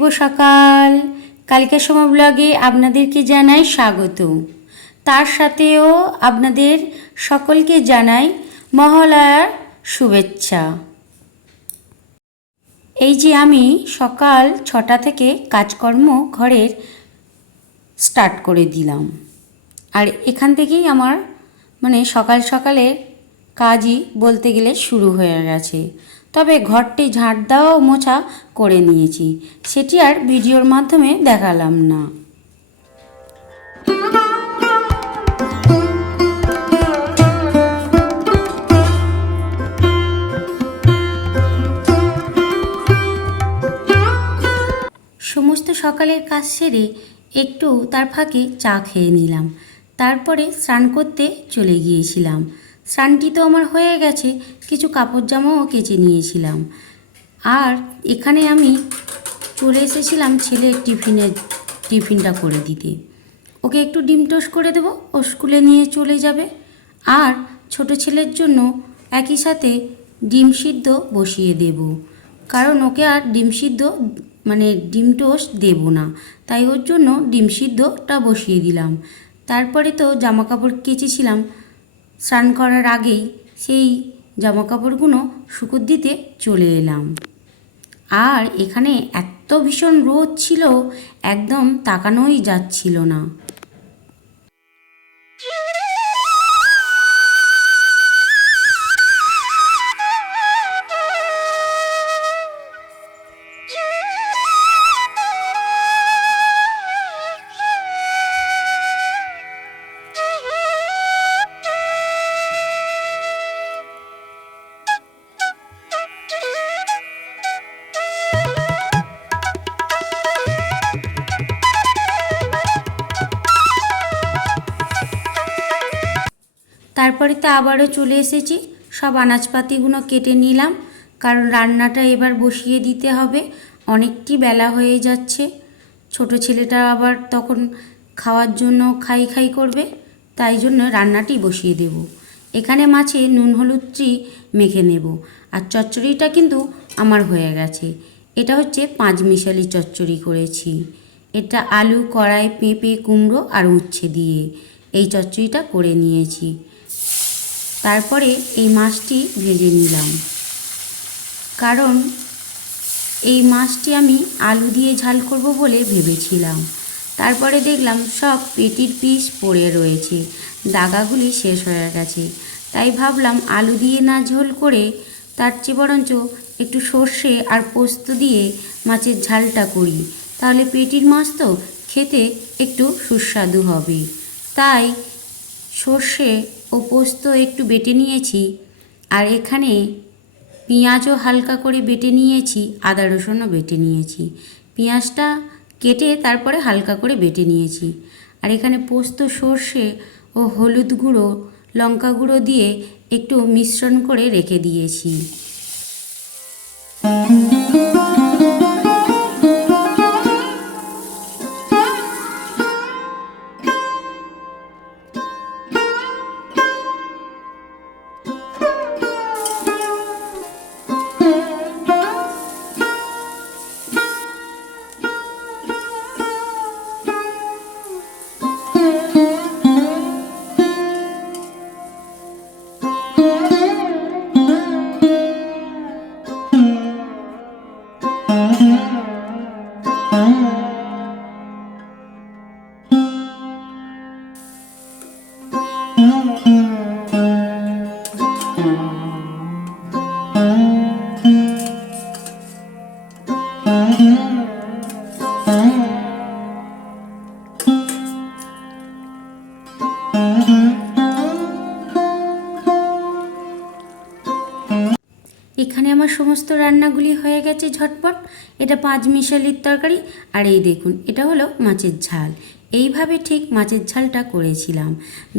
শুভ সকাল। কালিকা সময় ব্লগে আপনাদেরকে জানাই স্বাগত। তার সাথেও আপনাদের সকলকে জানাই মহালয়ার শুভেচ্ছা। এই যে আমি সকাল 6টা থেকে কাজকর্ম ঘরের স্টার্ট করে দিলাম, আর এখান থেকেই আমার সকাল সকালের কাজই বলতে গেলে শুরু হয়ে গেছে। তবে ঘরটি ঝাঁট দেওয়া ও মোছা করে নিয়েছি, সেটি আর ভিডিওর মাধ্যমে দেখালাম না। সমস্ত সকালের কাজ সেরে একটু তার ফাঁকে চা খেয়ে নিলাম, তারপরে স্নান করতে চলে গিয়েছিলাম। স্নানটি তো আমার হয়ে গেছে, কিছু কাপড় জামাও কেচে নিয়েছিলাম। আর এখানে আমি চলে এসেছিলাম ছেলের টিফিনটা করে দিতে। ওকে একটু ডিম টোস্ট করে দেবো, ও স্কুলে নিয়ে চলে যাবে। আর ছোট ছেলের জন্য একই সাথে ডিম সিদ্ধ বসিয়ে দেব, কারণ ওকে আর ডিম সিদ্ধ ডিম টোস্ট দেবো না, তাই ওর জন্য ডিম সিদ্ধটা বসিয়ে দিলাম। তারপরে তো জামা কাপড় কেচেছিলাম স্নান করার আগেই, সেই জামা কাপড়গুলো শুকোতে দিতে চলে এলাম। আর এখানে এত ভীষণ রোদ ছিল, একদম তাকানোই যাচ্ছিল না। তারপরে তো আবারও চলে এসেছি, সব আনাজপাতিগুলো কেটে নিলাম, কারণ রান্নাটা এবার বসিয়ে দিতে হবে। অনেকটি বেলা হয়ে যাচ্ছে, ছোট ছেলেটা আবার তখন খাওয়ার জন্য খাই খাই করবে, তাই জন্য রান্নাটি বসিয়ে দেব। এখানে মাছে নুন হলুদটি মেখে নেব। আর চচ্চড়িটা কিন্তু আমার হয়ে গেছে। এটা হচ্ছে পাঁচমিশালি চচ্চড়ি করেছি। এটা আলু, কড়াই, পেঁপে, কুমড়ো আর উচ্ছে দিয়ে এই চচ্চড়িটা করে নিয়েছি। তারপরে এই মাছটি ভেজে নিলাম, কারণ এই মাছটি আমি আলু দিয়ে ঝাল করব বলে ভেবেছিলাম। তারপরে দেখলাম সব পেটির পিস পড়ে রয়েছে, দাগাগুলি শেষ হয়ে গেছে, তাই ভাবলাম আলু দিয়ে না ঝোল করে তার চেয়ে বরঞ্চ একটু সর্ষে আর পোস্ত দিয়ে মাছের ঝালটা করি, তাহলে পেটির মাছ তো খেতে একটু সুস্বাদু হবে। তাই সর্ষে ও পোস্ত একটু বেটে নিয়েছি, আর এখানে পেঁয়াজও হালকা করে বেটে নিয়েছি, আদা রসুনও বেটে নিয়েছি। পেঁয়াজটা কেটে তারপরে হালকা করে বেটে নিয়েছি। আর এখানে পোস্ত, সর্ষে ও হলুদ গুঁড়ো, লঙ্কা গুঁড়ো দিয়ে একটু মিশ্রণ করে রেখে দিয়েছি। এখানে আমার সমস্ত রান্নাগুলি হয়ে গেছে ঝটপট। এটা পাঁচমিশালির তরকারি, আর এই দেখুন এটা হলো মাছের ঝাল। এইভাবে ঠিক মাছের ঝালটা করেছিলাম,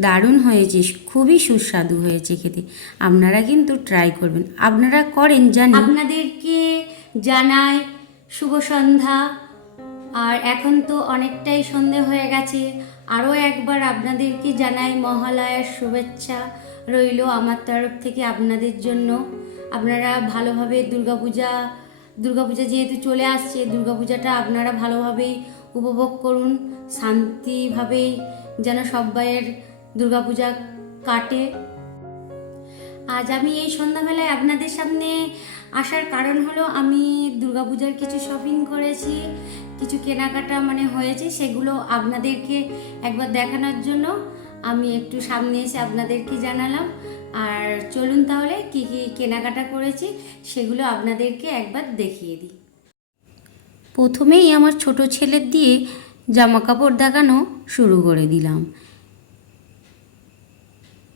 দারুণ হয়েছে, খুবই সুস্বাদু হয়েছে খেতে। আপনারা কিন্তু ট্রাই করবেন, আপনারা করেন জানি। আপনাদেরকে জানাই শুভ সন্ধ্যা। আর এখন তো অনেকটাই সন্ধে হয়ে গেছে, আরও একবার আপনাদেরকে জানাই মহালয়ার শুভেচ্ছা রইল আমার তরফ থেকে আপনাদের জন্য। আপনারা ভালোভাবে দুর্গাপূজা দুর্গাপূজা যেহেতু চলে আসছে, দুর্গাপূজাটা আপনারা ভালোভাবেই উপভোগ করুন, শান্তিভাবেই যেন সবাইয়ের দুর্গাপূজা কাটে। আজ আমি এই সন্ধ্যাবেলায় আপনাদের সামনে আসার কারণ হলো আমি দুর্গাপূজার কিছু শপিং করেছি, কিছু কেনাকাটা হয়েছে, সেগুলো আপনাদেরকে একবার দেখানোর জন্য আমি একটু সামনে এসে আপনাদেরকে জানালাম। আর চলুন তাহলে কি কি কেনাকাটা করেছি সেগুলো আপনাদেরকে একবার দেখিয়ে দিই। প্রথমেই আমার ছোট ছেলের দিয়ে জামা কাপড় দেখানো শুরু করে দিলাম,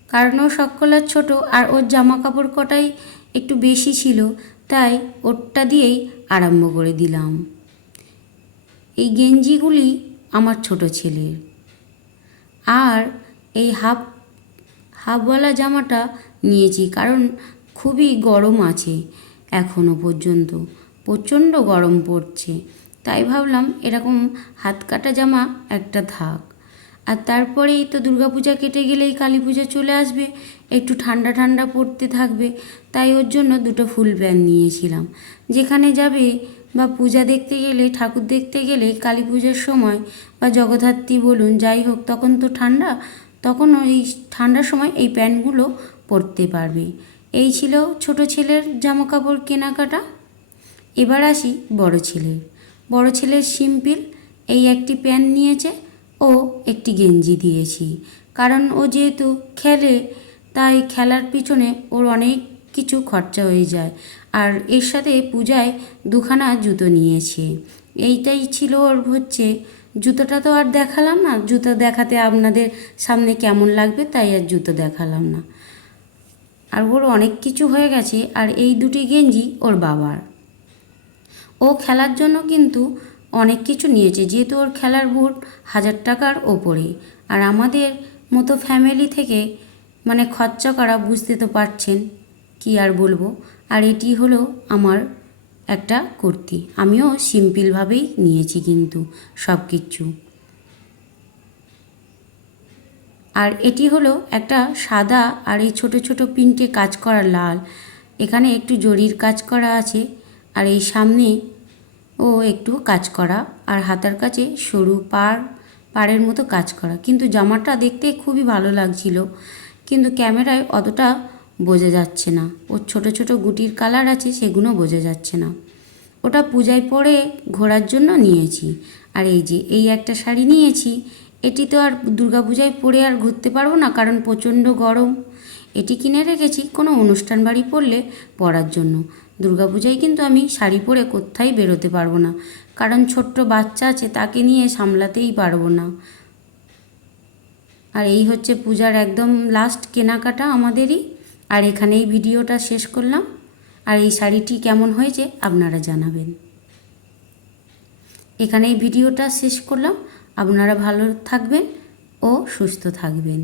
কারণ ও সকলের ছোট আর ওর জামা কাপড় কটাই একটু বেশি ছিল, তাই ওরটা দিয়েই আরম্ভ করে দিলাম। এই গেঞ্জিগুলি আমার ছোট ছেলের, আর এই হাফওয়ালা জামাটা নিয়েছি কারণ খুবই গরম আছে, এখনও পর্যন্ত প্রচণ্ড গরম পড়ছে, তাই ভাবলাম এরকম হাত কাটা জামা একটা থাক। আর তারপরেই তো দুর্গাপূজা কেটে গেলেই কালী পূজা চলে আসবে, একটু ঠান্ডা ঠান্ডা পড়তে থাকবে, তাই ওর জন্য দুটো ফুল প্যান্ট নিয়েছিলাম। যেখানে যাবে বা পূজা দেখতে গেলে, ঠাকুর দেখতে গেলে কালী পূজার সময় বা জগদ্ধাত্রী বলুন যাই হোক, তখন তো ঠান্ডা, তখন এই ঠান্ডার সময় এই প্যান্টগুলো পরতে পারবে। এই ছিল ছোট ছেলের জামা কাপড় কেনাকাটা। এবার আসি বড় ছেলের সিম্পল এই একটি প্যান্ট নিয়েছে, ও একটি গেঞ্জি দিয়েছি, কারণ ও যেহেতু খেলে তাই খেলার পিছনে ওর অনেক কিছু খরচা হয়ে যায়। আর এর সাথে পূজায় দুখানা জুতো নিয়েছে, এইটাই ছিল ওর হচ্ছে। জুতোটা তো আর দেখালাম না, জুতো দেখাতে আপনাদের সামনে কেমন লাগবে, তাই আর জুতো দেখালাম না। আর ওর অনেক কিছু হয়ে গেছে। আর এই দুটি গেঞ্জি ওর বাবার, ও খেলার জন্য কিন্তু অনেক কিছু নিয়েছে, যেহেতু ওর খেলার বুট 1000 টাকার ওপরে। আর আমাদের মতো ফ্যামিলি থেকে খরচা করা, বুঝতে তো পারছেন, কি আর বলবো। আর এটি হলো আমার একটা কুর্তি, আমিও সিম্পলভাবেই নিয়েছি কিন্তু সব কিছু। আর এটি হলো একটা সাদা আর এই ছোট ছোট প্রিন্টে কাজ করা লাল, এখানে একটু জরির কাজ করা আছে, আর এই সামনে ও একটু কাজ করা, আর হাতার কাছে সরু পাড়ের মতো কাজ করা। কিন্তু জামাটা দেখতে খুবই ভালো লাগছিল, কিন্তু ক্যামেরায় অতটা বোঝা যাচ্ছে না। ওর ছোট ছোট গুটির কালার আছে, সেগুলো বোঝা যাচ্ছে না। ওটা পূজায় পরে ঘোরার জন্য নিয়েছি। আর এই যে এই একটা শাড়ি নিয়েছি, এটি তো আর দুর্গাপূজায় পরে আর ঘুরতে পারবো না, কারণ প্রচণ্ড গরম। এটি কিনে রেখেছি কোনো অনুষ্ঠান বাড়ি পড়লে পরার জন্য। দুর্গাপূজায় কিন্তু আমি শাড়ি পরে কোথায় বেরোতে পারবো না, কারণ ছোট্ট বাচ্চা আছে, তাকে নিয়ে সামলাতেই পারবো না। আর এই হচ্ছে পূজার একদম লাস্ট কেনাকাটা আমাদেরই। আর এখানেই ভিডিওটা শেষ করলাম। আর এই শাড়িটি কেমন হয়েছে আপনারা জানাবেন। এখানেই ভিডিওটা শেষ করলাম। আপনারা ভালো থাকবেন ও সুস্থ থাকবেন।